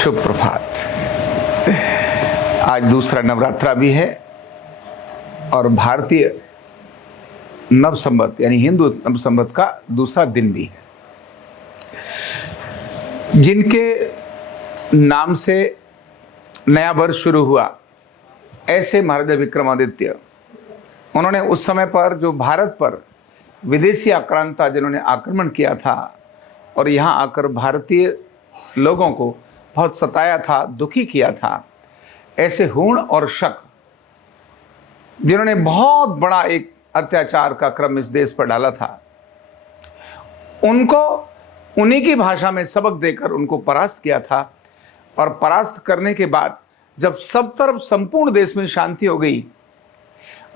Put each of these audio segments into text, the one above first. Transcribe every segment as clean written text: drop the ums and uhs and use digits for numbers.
शुभ प्रभात। आज दूसरा नवरात्रा भी है और भारतीय नव संवत यानी हिंदू नव संवत का दूसरा दिन भी है। जिनके नाम से नया वर्ष शुरू हुआ, ऐसे महाराजा विक्रमादित्य, उन्होंने उस समय पर जो भारत पर विदेशी आक्रांता जिन्होंने आक्रमण किया था और यहाँ आकर भारतीय लोगों को बहुत सताया था, दुखी किया था, ऐसे हूण और शक जिन्होंने बहुत बड़ा एक अत्याचार का क्रम इस देश पर डाला था, उनको उन्हीं की भाषा में सबक देकर उनको परास्त किया था। और परास्त करने के बाद जब सब तरफ संपूर्ण देश में शांति हो गई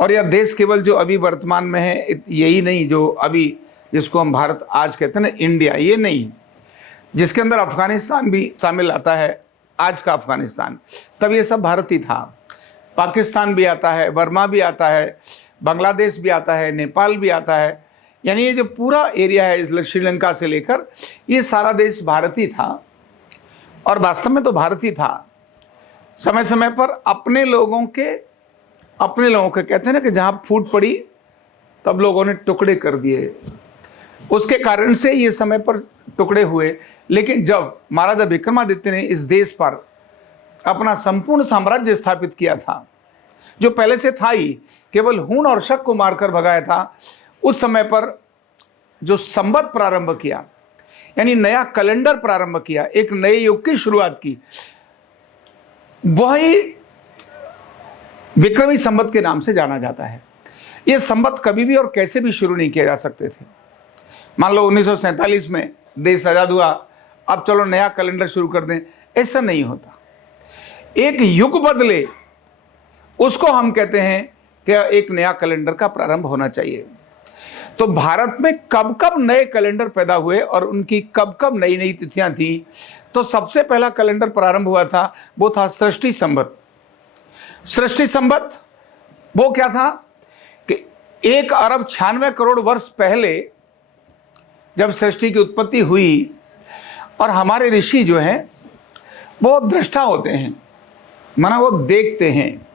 और यह देश केवल जो अभी वर्तमान में है यही नहीं, जो अभी जिसको हम भारत आज कहते हैं ना, इंडिया, ये नहीं, जिसके अंदर अफगानिस्तान भी शामिल आता है, आज का अफगानिस्तान, तब ये सब भारत ही था। पाकिस्तान भी आता है, बर्मा भी आता है, बांग्लादेश भी आता है, नेपाल भी आता है, यानी ये जो पूरा एरिया है श्रीलंका से लेकर, ये सारा देश भारत ही था। और वास्तव में तो भारत ही था। समय समय पर अपने लोगों के कहते हैं ना कि जहाँ फूट पड़ी तब लोगों ने टुकड़े कर दिए, उसके कारण से ये समय पर टुकड़े हुए। लेकिन जब महाराजा विक्रमादित्य ने इस देश पर अपना संपूर्ण साम्राज्य स्थापित किया था, जो पहले से था ही, केवल हूण और शक को मारकर भगाया था, उस समय पर जो संवत प्रारंभ किया, यानी नया कैलेंडर प्रारंभ किया, एक नए युग की शुरुआत की, वही विक्रमी संवत के नाम से जाना जाता है। यह संवत कभी भी और कैसे भी शुरू नहीं किए जा सकते थे। मान लो 1947 में देश आजाद हुआ, अब चलो नया कैलेंडर शुरू कर दें, ऐसा नहीं होता। एक युग बदले, उसको हम कहते हैं कि एक नया कैलेंडर का प्रारंभ होना चाहिए। तो भारत में कब कब नए कैलेंडर पैदा हुए और उनकी कब कब नई नई तिथियां थी, तो सबसे पहला कैलेंडर प्रारंभ हुआ था, वो था सृष्टि संवत। सृष्टि संवत वो क्या था कि 1 अरब 96 करोड़ वर्ष पहले जब सृष्टि की उत्पत्ति हुई, और हमारे ऋषि जो हैं वो दृष्टा होते हैं, माना वो देखते हैं,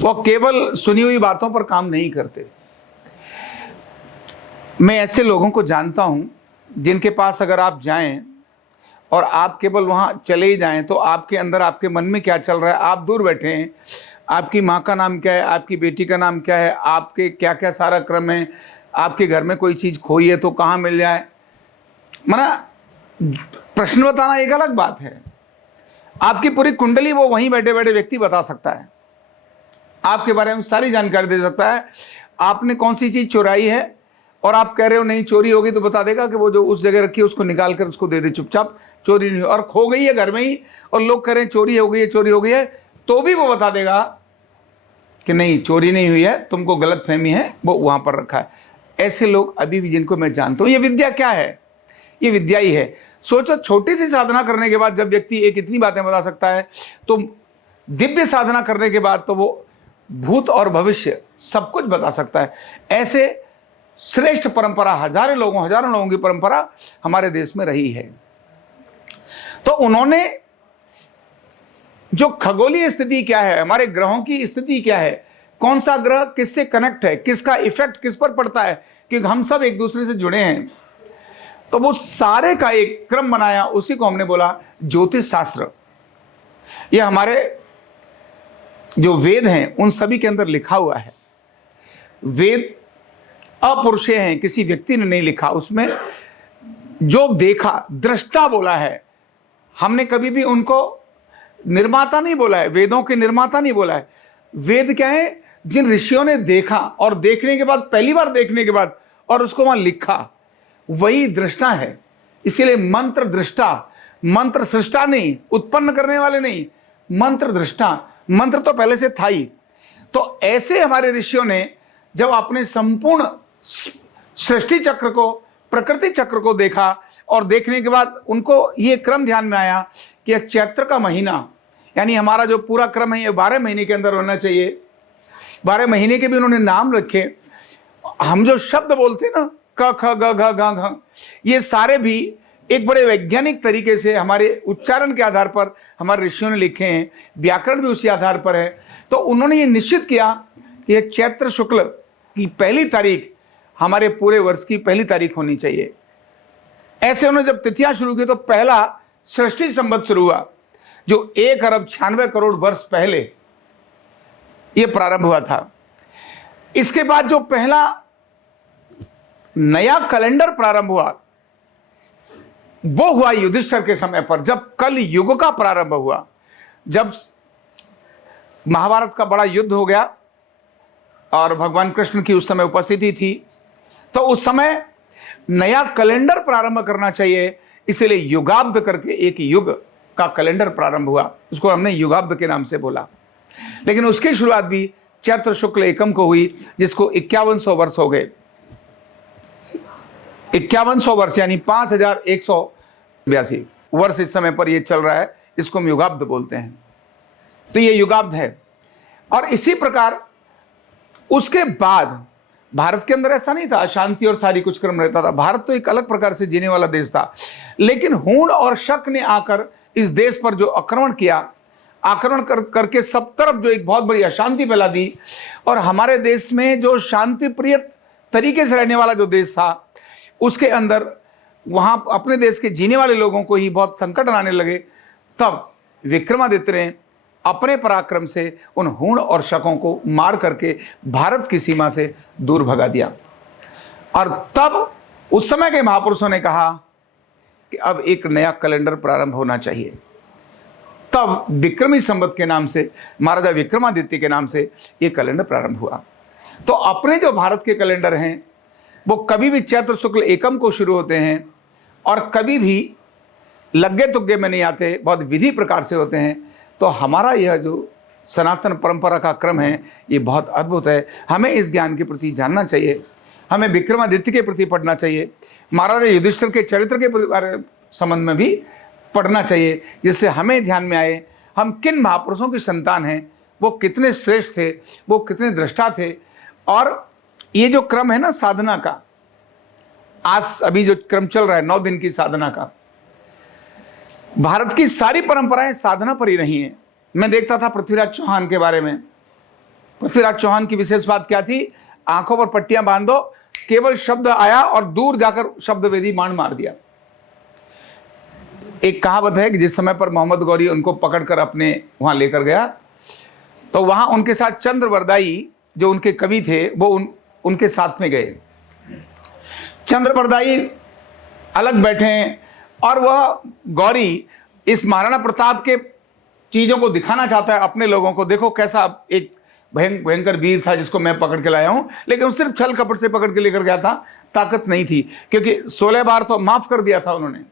वो केवल सुनी हुई बातों पर काम नहीं करते। मैं ऐसे लोगों को जानता हूं जिनके पास अगर आप जाएं और आप केवल वहां चले ही जाएं तो आपके अंदर, आपके मन में क्या चल रहा है, आप दूर बैठे हैं, आपकी माँ का नाम क्या है, आपकी बेटी का नाम क्या है, आपके क्या क्या सारा क्रम है, आपके घर में कोई चीज़ खोई है तो कहाँ मिल जाए, माना प्रश्न बताना एक अलग बात है। आपकी पूरी कुंडली वो वहीं बैठे बैठे व्यक्ति बता सकता है, आपके बारे में सारी जानकारी दे सकता है। आपने कौन सी चीज़ चुराई है और आप कह रहे हो नहीं चोरी होगी, तो बता देगा कि वो जो उस जगह रखी है उसको निकाल कर उसको दे दे चुपचाप, चोरी नहीं। और खो गई है घर में ही और लोग कह रहे हैं चोरी हो गई है, चोरी हो गई है, तो भी वो बता देगा कि नहीं चोरी नहीं हुई है, तुमको गलत फहमी है, वो वहां पर रखा है। ऐसे लोग अभी भी जिनको मैं जानता हूं। ये विद्या क्या है? ये विद्या ही है। सोचो, छोटी सी साधना करने के बाद जब व्यक्ति एक इतनी बातें बता सकता है, तो दिव्य साधना करने के बाद तो वो भूत और भविष्य सब कुछ बता सकता है। ऐसे श्रेष्ठ परंपरा हजारों लोगों की परंपरा हमारे देश में रही है। तो उन्होंने जो खगोलीय स्थिति क्या है, हमारे ग्रहों की स्थिति क्या है, कौन सा ग्रह किससे कनेक्ट है, किसका इफेक्ट किस पर पड़ता है, क्योंकि हम सब एक दूसरे से जुड़े हैं, तो वो सारे का एक क्रम बनाया, उसी को हमने बोला ज्योतिष शास्त्र। ये हमारे जो वेद हैं उन सभी के अंदर लिखा हुआ है। वेद अपरुषेय हैं, किसी व्यक्ति ने नहीं लिखा, उसमें जो देखा दृष्टा बोला है। हमने कभी भी उनको निर्माता नहीं बोला है, वेदों के निर्माता नहीं बोला है। वेद क्या है? जिन ऋषियों ने देखा और देखने के बाद, पहली बार देखने के बाद, और उसको वहां लिखा, वही दृष्टा है। इसीलिए मंत्र दृष्टा, मंत्र सृष्टा नहीं, उत्पन्न करने वाले नहीं, मंत्र दृष्टा। मंत्र तो पहले से था ही। तो ऐसे हमारे ऋषियों ने जब अपने संपूर्ण सृष्टि चक्र को, प्रकृति चक्र को देखा, और देखने के बाद उनको ये क्रम ध्यान में आया कि चैत्र का महीना, यानी हमारा जो पूरा क्रम है ये 12 महीने के अंदर होना चाहिए। 12 महीने के भी उन्होंने नाम रखे। हम जो शब्द बोलते हैं ना, क ख ग घ घ घ, ये सारे भी एक बड़े वैज्ञानिक तरीके से हमारे उच्चारण के आधार पर हमारे ऋषियों ने लिखे हैं, व्याकरण भी उसी आधार पर है। तो उन्होंने ये निश्चित किया कि यह चैत्र शुक्ल की पहली तारीख हमारे पूरे वर्ष की पहली तारीख होनी चाहिए। ऐसे उन्होंने जब तिथियां शुरू की तो पहला सृष्टि संवत शुरू हुआ, जो 1,96,00,00,000 वर्ष पहले यह प्रारंभ हुआ था। इसके बाद जो पहला नया कैलेंडर प्रारंभ हुआ वो हुआ युधिष्ठिर के समय पर, जब कल युग का प्रारंभ हुआ, जब महाभारत का बड़ा युद्ध हो गया और भगवान कृष्ण की उस समय उपस्थिति थी, तो उस समय नया कैलेंडर प्रारंभ करना चाहिए, इसलिए युगाब्द करके एक युग का कैलेंडर प्रारंभ हुआ, उसको हमने युगाब्द के नाम से बोला। लेकिन उसकी शुरुआत भी चैत्र शुक्ल एकम को हुई, जिसको 5100 वर्ष हो गए। 5100 वर्ष यानी 5182 वर्ष इस समय पर यह चल रहा है, इसको हम युगाब्द बोलते हैं। तो ये युगाब्द है। और इसी प्रकार उसके बाद भारत के अंदर ऐसा नहीं था अशांति और सारी कुछ क्रम रहता था। भारत तो एक अलग प्रकार से जीने वाला देश था, लेकिन हूण और शक ने आकर इस देश पर जो आक्रमण किया, आक्रमण करके सब तरफ जो एक बहुत बड़ी अशांति फैला दी, और हमारे देश में जो शांति प्रिय तरीके से रहने वाला जो देश था, उसके अंदर वहां अपने देश के जीने वाले लोगों को ही बहुत संकट आने लगे। तब विक्रमादित्य ने अपने पराक्रम से उन हूण और शकों को मार करके भारत की सीमा से दूर भगा दिया। और तब उस समय के महापुरुषों ने कहा कि अब एक नया कैलेंडर प्रारंभ होना चाहिए। तब विक्रमी संवत के नाम से, महाराजा विक्रमादित्य के नाम से यह कैलेंडर प्रारंभ हुआ। तो अपने जो भारत के कैलेंडर हैं वो कभी भी चैत्र शुक्ल एकम को शुरू होते हैं और कभी भी लग्गे तुग्गे में नहीं आते, बहुत विधि प्रकार से होते हैं। तो हमारा यह जो सनातन परंपरा का क्रम है ये बहुत अद्भुत है। हमें इस ज्ञान के प्रति जानना चाहिए, हमें विक्रमादित्य के प्रति पढ़ना चाहिए, महाराजा युधिष्ठिर के चरित्र के संबंध में भी पढ़ना चाहिए, जिससे हमें ध्यान में आए हम किन महापुरुषों की संतान हैं, वो कितने श्रेष्ठ थे, वो कितने दृष्टा थे। और ये जो क्रम है ना साधना का, आज अभी जो क्रम चल रहा है 9 दिन की साधना का, भारत की सारी परंपराएं साधना पर ही रही हैं। मैं देखता था पृथ्वीराज चौहान के बारे में। पृथ्वीराज चौहान की विशेष बात क्या थी? आंखों पर पट्टियां बांध दो, केवल शब्द आया और दूर जाकर शब्द वेदी बाण मार दिया। एक कहावत है कि जिस समय पर मोहम्मद गौरी उनको पकड़कर अपने वहां लेकर गया, तो वहां उनके साथ चंद्रवरदाई जो उनके कवि थे वो उनके साथ में गए। चंद्रवरदाई अलग बैठे हैं और वह गौरी इस महाराणा प्रताप के चीजों को दिखाना चाहता है अपने लोगों को, देखो कैसा एक भयंकर वीर था जिसको मैं पकड़ के लाया हूं। लेकिन सिर्फ छल कपट से पकड़ के लेकर गया था, ताकत नहीं थी, क्योंकि 16 बार तो माफ कर दिया था उन्होंने।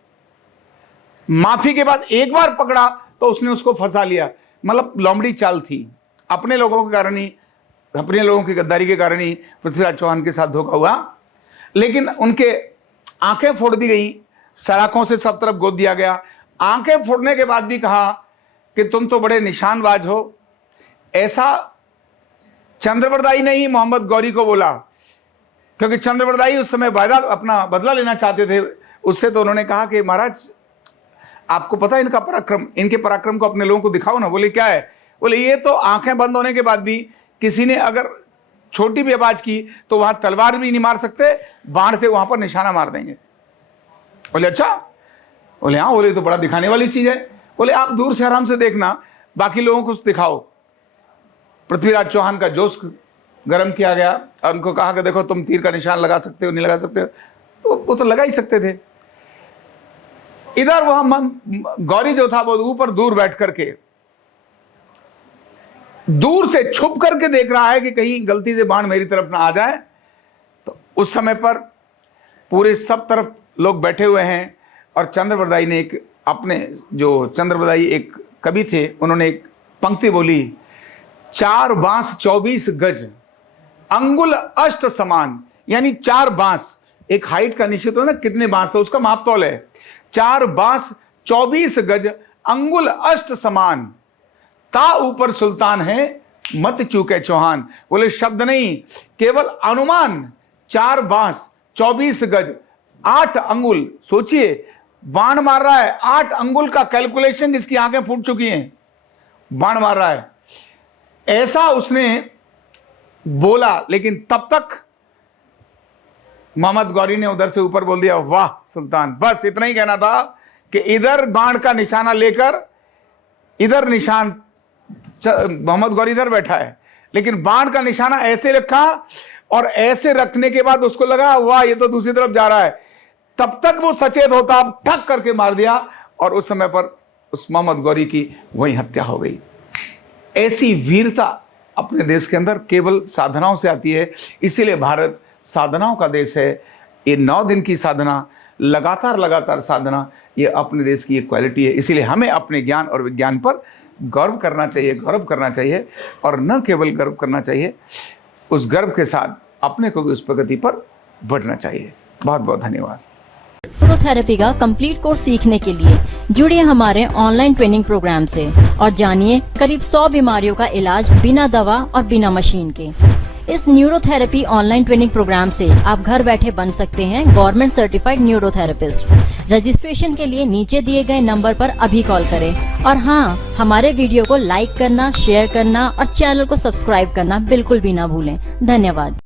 माफी के बाद एक बार पकड़ा तो उसने उसको फंसा लिया। मतलब लोमड़ी चाल थी। अपने लोगों के कारण ही, अपने लोगों की गद्दारी के कारण ही पृथ्वीराज चौहान के साथ धोखा हुआ। लेकिन उनके आंखें फोड़ दी गई, सलाखों से सब तरफ गोद दिया गया। आंखें फोड़ने के बाद भी कहा कि तुम तो बड़े निशानबाज हो। ऐसा चंद्रवरदाई ने ही मोहम्मद गौरी को बोला, क्योंकि चंद्रवरदाई उस समय अपना बदला लेना चाहते थे उससे। तो उन्होंने कहा कि महाराज आपको पता है इनका पराक्रम, इनके पराक्रम को अपने लोगों को दिखाओ ना। बोले क्या है? बोले ये तो आंखें बंद होने के बाद भी किसी ने अगर छोटी भी आवाज की तो वहां तलवार भी नहीं मार सकते, बाण से वहां पर निशाना मार देंगे। बोले अच्छा? बोले हाँ। बोले तो बड़ा दिखाने वाली चीज है। बोले आप दूर से आराम से देखना, बाकी लोगों को दिखाओ। पृथ्वीराज चौहान का जोश गर्म किया गया और उनको कहा कि देखो तुम तीर का निशान लगा सकते हो, नहीं लगा सकते हो? तो वो तो लगा ही सकते थे। इधर वहां गौरी जो था वो ऊपर दूर बैठ करके दूर से छुप करके देख रहा है कि कहीं गलती से बाण मेरी तरफ ना आ जाए। तो उस समय पर पूरे सब तरफ लोग बैठे हुए हैं और चंद्रवरदाई ने एक अपने, जो चंद्रवरदाई एक कवि थे, उन्होंने एक पंक्ति बोली, 4 बांस 24 गज अंगुल अष्ट समान। यानी 4 बांस, एक हाइट का निश्चित हो ना कितने बांस, तो उसका माप तौल है। 4 बांस 24 गज अंगुल अष्ट समान, ता ऊपर सुल्तान है मत चूके चौहान। बोले शब्द नहीं, केवल अनुमान। 4 बांस 24 गज 8 अंगुल। सोचिए बाण मार रहा है, 8 अंगुल का कैलकुलेशन, जिसकी आंखें फूट चुकी हैं, बाण मार रहा है, ऐसा उसने बोला। लेकिन तब तक मोहम्मद गौरी ने उधर से ऊपर बोल दिया, वाह सुल्तान। बस इतना ही कहना था कि इधर बाण का निशाना लेकर, इधर निशान, मोहम्मद गौरी इधर बैठा है, लेकिन बाण का निशाना ऐसे रखा, और ऐसे रखने के बाद उसको लगा वाह ये तो दूसरी तरफ जा रहा है। तब तक वो सचेत होता, अब ठक करके मार दिया, और उस समय पर उस मोहम्मद गौरी की वहीं हत्या हो गई। ऐसी वीरता अपने देश के अंदर केवल साधनाओं से आती है। इसीलिए भारत साधनाओं का देश है। ये 9 दिन की साधना, लगातार साधना, ये अपने देश की एक क्वालिटी है। इसीलिए हमें अपने ज्ञान और विज्ञान पर गौरव करना चाहिए, और न केवल गर्व करना चाहिए, उस गर्व के साथ अपने को भी उस प्रगति पर बढ़ना चाहिए। बहुत बहुत धन्यवाद। न्यूरोथेरेपी का कंप्लीट कोर्स सीखने के लिए जुड़िए हमारे ऑनलाइन ट्रेनिंग प्रोग्राम से और जानिए करीब 100 बीमारियों का इलाज बिना दवा और बिना मशीन के। इस न्यूरोथेरेपी ऑनलाइन ट्रेनिंग प्रोग्राम से आप घर बैठे बन सकते हैं गवर्नमेंट सर्टिफाइड न्यूरोथेरेपिस्ट। रजिस्ट्रेशन के लिए नीचे दिए गए नंबर पर अभी कॉल करें। और हाँ, हमारे वीडियो को लाइक करना, शेयर करना और चैनल को सब्सक्राइब करना बिल्कुल भी ना भूलें। धन्यवाद।